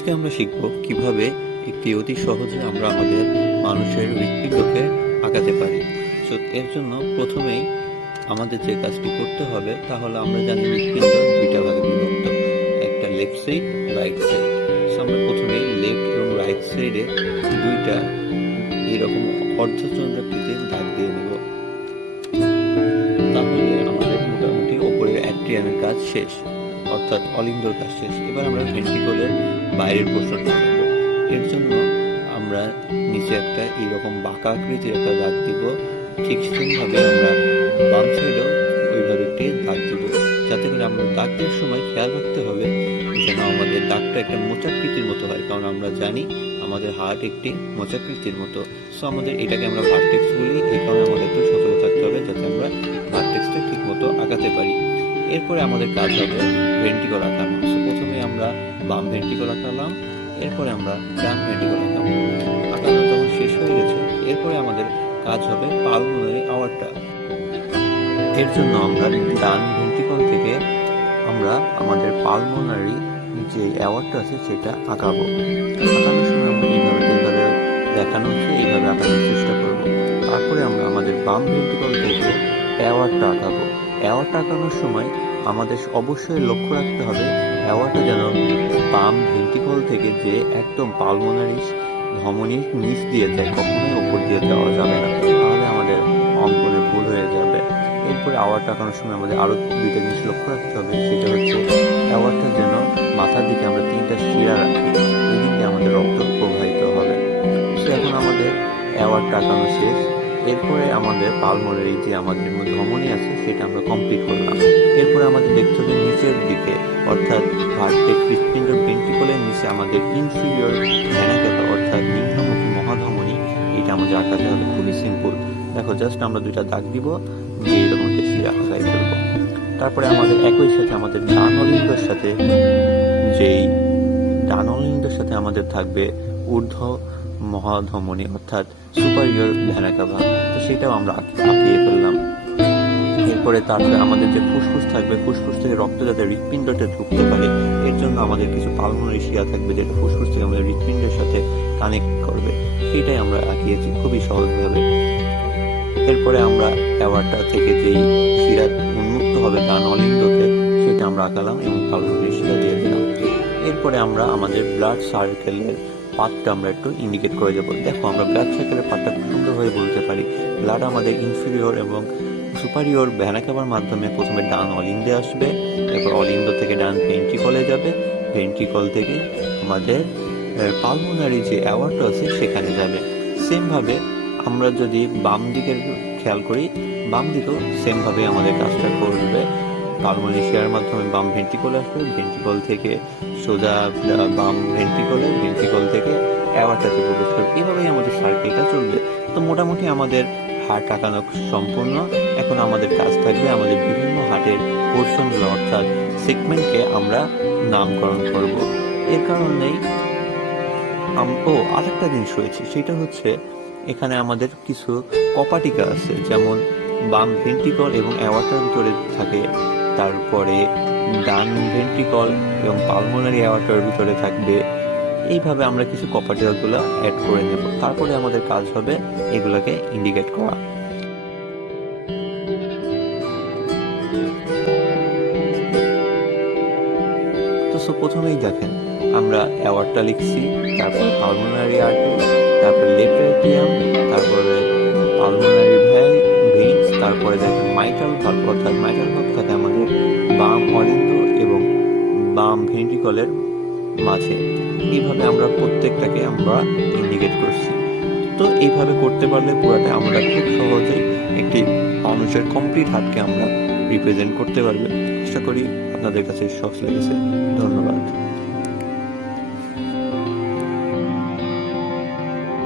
আজকে আমরা শিখব কিভাবে একটি অতি সহজে আমরা আমাদের মানুষের হৃৎপিণ্ডকে আঁকাতে পারি। সো এর জন্য প্রথমেই আমাদের যে কাজটি করতে হবে তা হলো, আমরা জানি হৃৎপিণ্ড দুইটা ভাগে বিভক্ত, একটা left side, right side. So আমরা প্রথমেই লেফট এবং রাইট সাইডে দুইটা এরকম অর্ধচন্দ্রাকৃতির দাগ দিয়ে নেব। তাহলে আমাদের মোটামুটি ওপরের অ্যাট্রিয়ামের কাজ শেষ, অর্থাৎ অলিন্দর কাজ শেষ। এবার আমরা ভেন্ট্রিকলের বাইরের পোর্শনটা নেব। এর জন্য আমরা নিচে একটা এইরকম বাঁকা আকৃতির একটা দাগ দিব। ঠিক সেমভাবে আমরা বাম সাইডেও ওইভাবে একটি দাগ দিব, যাতে করে আমরা দাগ দেওয়ার সময় খেয়াল রাখতে হবে যেন আমাদের দাগটা একটা মোচাকৃতির মতো হয়, কারণ আমরা জানি আমাদের হার্ট একটি মোচাকৃতির মতো। সো আমাদের এটাকে আমরা ভার্টেক্স বলি, এই কারণে আমাদের একটু সতর্ক থাকতে হবে যাতে আমরা ভার্টেক্সটা ঠিক মতো আঁকাতে পারি। এরপরে আমাদের কাজ হবে ভেন্ট্রিকল আঁকানো। সো প্রথমে আমরা বাম ভেন্ট্রিকল আঁকালাম, এরপরে আমরা ডান ভেন্ট্রিকল আঁকাবো। আঁকানো যখন শেষ হয়ে গেছে, এরপরে আমাদের কাজ হবে পালমোনারি আওয়ারটা। এর জন্য আমরা ডান ভেন্ট্রিকল থেকে আমরা আমাদের পালমোনারি যে অ্যাওয়ারটা আছে সেটা আঁকাবো। আঁকানোর সময় আমরা এইভাবে দেখানো হচ্ছে, এইভাবে আঁকানোর চেষ্টা করব। তারপরে আমরা আমাদের বাম ভেন্ট্রিকল থেকে অ্যাওয়ারটা আঁকাবো। অ্যাওয়ারটা আঁকানোর সময় আমাদের অবশ্যই লক্ষ্য রাখতে হবে অ্যাওয়ারটা যেন বাম ভেন্ট্রিকল থেকে যে একদম পালমোনারি ধমনীর নিচ দিয়ে যায়, কখনোই ওপর দিয়ে যাওয়া যাবে না, তাহলে আমাদের অঙ্কনে ভুল হয়ে যাবে। এরপরে অ্যাওয়ারটা আঁকানোর সময় আমাদের আরও দুইটা জিনিস লক্ষ্য রাখতে হবে, সেটা হচ্ছে অ্যাওয়ারটা যেন মাথার দিকে আমরা তিনটা শিরা রাখি, এই দিকে আমাদের রক্ত প্রবাহিত হবে। সো এখন আমাদের অ্যাওয়ারটা আঁকানো শেষ। এরপরে আমাদের পালমোনারি যে আমাদের ধমনী আছে সেটা আমরা কমপ্লিট করলাম। এরপরে আমাদের দেখতে হবে নিচের দিকে, অর্থাৎ ভার্টেক্স হৃৎপিণ্ডের ভেন্ট্রিকলের নিচে আমাদের ইনফিরিয়র ভেনা ক্যাভা অর্থাৎ নিম্নমুখী মহাধমনী, এটা আমাদের আঁকাতে হবে। খুবই সিম্পল, দেখো জাস্ট আমরা দুইটা দাগ দিব, দিয়ে এরকম একটা শিরা আঁকাই ফেলবো। তারপরে আমাদের একই সাথে আমাদের ডান অলিন্দর সাথে আমাদের থাকবে ঊর্ধ্ব মহাধমনী অর্থাৎ সুপারিয়র ভেনা ক্যাভা, তো সেটাও আমরা আঁকিয়ে ফেললাম। এরপরে তারপরে আমাদের যে ফুসফুস থাকবে, ফুসফুস থেকে রক্ত যাতে হৃৎপিণ্ডতে ঢুকতে পারে, এর জন্য আমাদের কিছু পালমোনারি শিরা থাকবে যেটা ফুসফুস থেকে আমাদের হৃৎপিণ্ডের সাথে কানেক্ট করবে, সেটাই আমরা আঁকিয়েছি খুবই সহজভাবে। এরপরে আমরা অ্যাওয়ারটা থেকে যেই শিরা উন্মুক্ত হবে ডান অলিন্দতে, সেটা আমরা আঁকালাম এবং পালমোনারি শিরা দিয়ে দিলাম। এরপরে আমরা আমাদের ব্লাড সার্কেলের পাথটা আমরা একটু ইন্ডিকেট করে যাবো। দেখো আমরা ব্লাড সার্কেলের পাথটা খুব সুন্দরভাবে বলতে পারি। ব্লাড আমাদের ইনফিরিয়র এবং সুপারিয়র ভেনা ক্যাভার মাধ্যমে প্রথমে ডান অলিন্দে আসবে, এরপর অলিন্দ থেকে ডান ভেন্ট্রিকলে যাবে, ভেন্ট্রিকল থেকে আমাদের পালমোনারি যে অ্যাওয়ারটা আছে সেখানে যাবে। সেমভাবে আমরা যদি বাম দিকের খেয়াল করি, বাম দিকেও সেমভাবে আমাদের কাজটা করবে। পালমোনারি শিরার মাধ্যমে বাম ভেন্ট্রিকলে আসবে, ভেন্ট্রিকল থেকে সোজা বাম ভেন্ট্রিকল থেকে অ্যাওয়ারটাতে প্রবেশ করবে। এইভাবেই আমাদের সার্কেলটা চলবে। তো মোটামুটি আমাদের হার্ট আঁকানো সম্পূর্ণ। এখন আমাদের কাজ থাকবে আমাদের বিভিন্ন হার্টের পোর্শনগুলো অর্থাৎ সেগমেন্টকে আমরা নামকরণ করব। এর কারণেই আরেকটা জিনিস রয়েছে, সেটা হচ্ছে এখানে আমাদের কিছু কপাটিকা আছে, যেমন বাম ভেন্ট্রিকল এবং অ্যাওয়ার্টার ভিতরে থাকে, তারপরে ডান ভেন্ট্রিকল এবং পালমোনারি অ্যাওয়ার্টার ভিতরে থাকবে। এইভাবে আমরা কিছু কপাটিকাগুলো অ্যাড করে নেব। তারপরে আমাদের কাজ হবে এগুলোকে ইন্ডিকেট করা। তো প্রথমেই দেখেন আমরা অ্যাওয়ার্টটা লিখছি, তারপর পালমোনারি আর্টারি, তারপর লেফট অ্যাট্রিয়াম, তারপরে পালমোনারি ভেইনস, তারপরে দেখেন মাইটাল ভালভ, অর্থাৎ মাইটাল ভালভ থাকে আমাদের বাম অলিন্দ এবং বাম ভেন্ট্রিকলের মাঝে। এইভাবে আমরা প্রত্যেকটাকে আমরা ইন্ডিকেট করছি। তো এইভাবে করতে পারলে পুরাটা আমরা খুব সহজেই একটি মানুষের কমপ্লিট হার্টকে আমরা রিপ্রেজেন্ট করতে পারবে। আশা করি আপনাদের কাছে সহজ লেগেছে। ধন্যবাদ।